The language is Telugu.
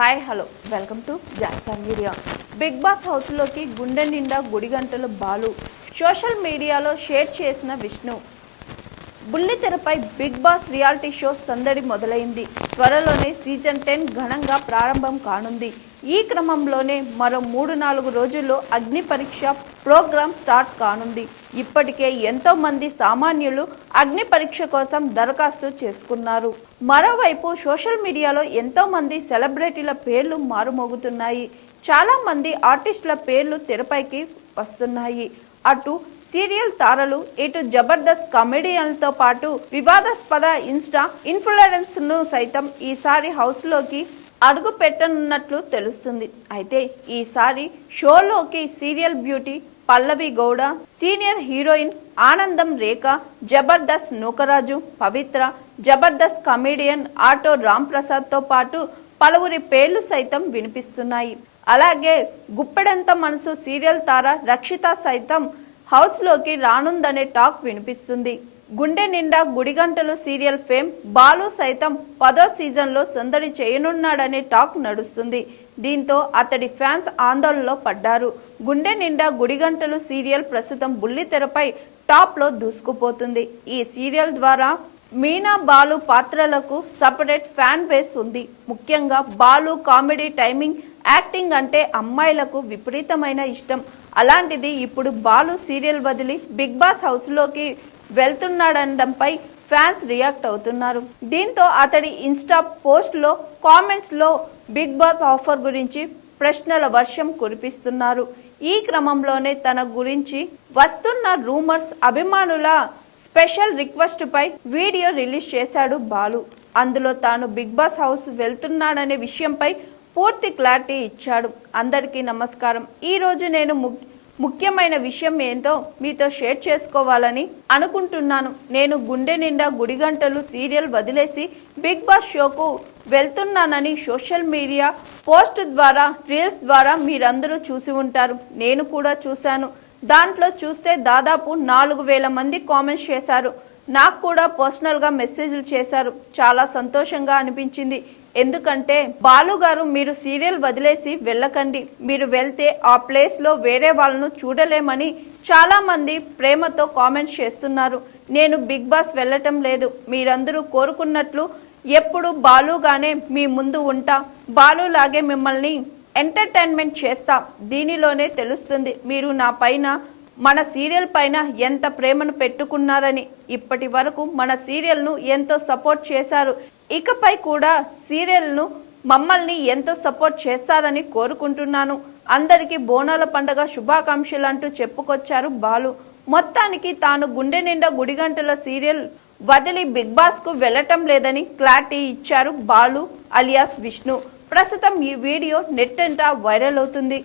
Hi hello welcome to Jackson media. Big boss హౌస్లోకి గుండె నిండా గుడిగంటలు బాలు సోషల్ మీడియాలో షేర్ చేసిన విష్ణు. బుల్లితెరపై బిగ్ బాస్ రియాలిటీ షో సందడి మొదలైంది. త్వరలోనే సీజన్ 10 ఘనంగా ప్రారంభం కానుంది. ఈ క్రమంలోనే మరో 3-4 రోజుల్లో అగ్ని పరీక్ష ప్రోగ్రాం స్టార్ట్ కానుంది. ఇప్పటికే ఎంతో మంది సామాన్యులు అగ్ని పరీక్ష కోసం దరఖాస్తు చేసుకున్నారు. మరోవైపు సోషల్ మీడియాలో ఎంతో మంది సెలబ్రిటీల పేర్లు మారుమోగుతున్నాయి. చాలా మంది ఆర్టిస్టుల పేర్లు తెరపైకి వస్తున్నాయి. అటు సీరియల్ తారలు, ఇటు జబర్దస్త్ కామెడియన్లతో పాటు వివాదాస్పద ఇన్స్టా ఇన్ఫ్లుయెన్సర్ను సైతం ఈసారి హౌస్లోకి అడుగు పెట్టనున్నట్లు తెలుస్తుంది. అయితే ఈసారి షోలోకి సీరియల్ బ్యూటీ పల్లవి గౌడ, సీనియర్ హీరోయిన్ ఆనందం రేఖ, జబర్దస్త్ నూకరాజు పవిత్ర, జబర్దస్త్ కమెడియన్ ఆటో రాంప్రసాద్తో పాటు పలువురి పేర్లు సైతం వినిపిస్తున్నాయి. అలాగే గుప్పెడంత మనసు సీరియల్ తార రక్షిత సైతం హౌస్లోకి రానుందనే టాక్ వినిపిస్తుంది. గుండె నిండా గుడిగంటలు సీరియల్ ఫేమ్ బాలు సైతం 10వ సీజన్లో సందడి చేయనున్నాడనే టాక్ నడుస్తుంది. దీంతో అతడి ఫ్యాన్స్ ఆందోళనలో పడ్డారు. గుండె నిండా గుడిగంటలు సీరియల్ ప్రస్తుతం బుల్లితెరపై టాప్లో దూసుకుపోతుంది. ఈ సీరియల్ ద్వారా మీనా బాలు పాత్రలకు సపరేట్ ఫ్యాన్ బేస్ ఉంది. ముఖ్యంగా బాలు కామెడీ టైమింగ్, యాక్టింగ్ అంటే అమ్మాయిలకు విపరీతమైన ఇష్టం. అలాంటిది ఇప్పుడు బాలు సీరియల్ వదిలి బిగ్ బాస్ హౌస్లోకి వెళ్తున్నాడనడంపై ఫ్యాన్స్ రియాక్ట్ అవుతున్నారు. దీంతో అతడి ఇన్స్టా పోస్ట్లో, కామెంట్స్లో బిగ్ బాస్ ఆఫర్ గురించి ప్రశ్నల వర్షం కురిపిస్తున్నారు. ఈ క్రమంలోనే తన గురించి వస్తున్న రూమర్స్, అభిమానుల స్పెషల్ రిక్వెస్ట్ పై వీడియో రిలీజ్ చేశాడు బాలు. అందులో తాను బిగ్ బాస్ హౌస్ వెళ్తున్నాడనే విషయంపై పూర్తి క్లారిటీ ఇచ్చాడు. అందరికీ నమస్కారం. ఈరోజు నేను ముఖ్యమైన విషయం ఏంటో మీతో షేర్ చేసుకోవాలని అనుకుంటున్నాను. నేను గుండె నిండా గుడిగంటలు సీరియల్ వదిలేసి బిగ్ బాస్ షోకు వెళ్తున్నానని సోషల్ మీడియా పోస్ట్ ద్వారా, రీల్స్ ద్వారా మీరందరూ చూసి ఉంటారు. నేను కూడా చూశాను. దాంట్లో చూస్తే దాదాపు 4000 మంది కామెంట్స్ చేశారు. నాకు కూడా పర్సనల్గా మెసేజ్లు చేశారు. చాలా సంతోషంగా అనిపించింది. ఎందుకంటే బాలు గారు, మీరు సీరియల్ వదిలేసి వెళ్ళకండి. మీరు వెళ్తే ఆ ప్లేస్లో వేరే వాళ్ళను చూడలేమని చాలా మంది ప్రేమతో కామెంట్స్ చేస్తున్నారు. నేను బిగ్ బాస్ వెళ్ళటం లేదు. మీరందరూ కోరుకున్నట్లు ఎప్పుడు బాలుగానే మీ ముందు ఉంటా. బాలులాగే మిమ్మల్ని ఎంటర్టైన్మెంట్ చేస్తా. దీనిలోనే తెలుస్తుంది మీరు నా పైన, మన సీరియల్ పైన ఎంత ప్రేమను పెట్టుకున్నారని. ఇప్పటి వరకు మన సీరియల్ను ఎంతో సపోర్ట్ చేశారు. ఇకపై కూడా సీరియల్ను మమ్మల్ని ఎంతో సపోర్ట్ చేస్తారని కోరుకుంటున్నాను. అందరికీ బోనాల పండుగ శుభాకాంక్షలు అంటూ చెప్పుకొచ్చారు బాలు. మొత్తానికి తాను గుండె నిండా గుడిగంటల సీరియల్ వదిలి బిగ్ బాస్కు వెళ్ళటం లేదని క్లారిటీ ఇచ్చారు బాలు అలియాస్ విష్ణు. ప్రస్తుతం ఈ వీడియో నెట్ అంతా వైరల్ అవుతుంది.